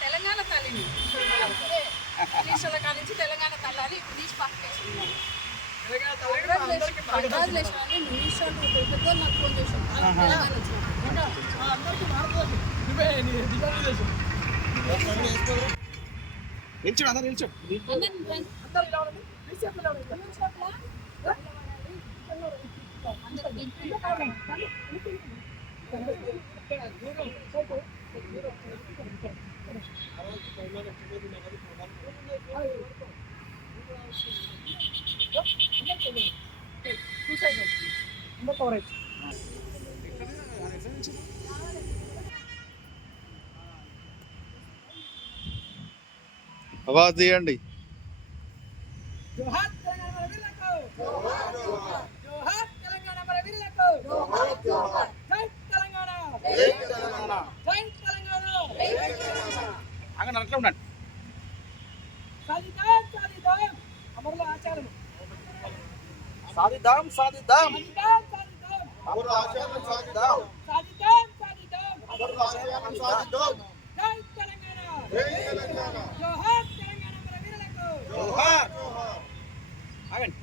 తెలంగాణ తల్లిని ఇంగ్లీష్ల కానించి తెలంగాణ తల్లాలి ఇప్పుడు తీసి పక్కకేసుకున్నాం. పెద్దోళ్ళు నాకు ఫోన్ చేసాం తెలంగాణ आवाज दियंడి. జోహార్ తెలంగాణ మన వీరులకు జోహార్ జోహార్ జోహార్ తెలంగాణ మన వీరులకు జోహార్ జోహార్ జై తెలంగాణ జై తెలంగాణ జై తెలంగాణ జై తెలంగాణ అంగ నరకం ఉండండి. సాధిద్దాం సాధిద్దాం అమరుల ఆచారం సాధిద్దాం సాధిద్దాం సాధిద్దాం సాధిద్దాం అమరుల ఆశయాలను సాధిద్దాం. సాధిద్దాం సాధిద్దాం అమరుల ఆశయాలను సాధిద్దాం. జై తెలంగాణ జై తెలంగాణ జోహార్ తెలంగాణ మన వీరులకు జోహార్ జోహార్. ఆగండి.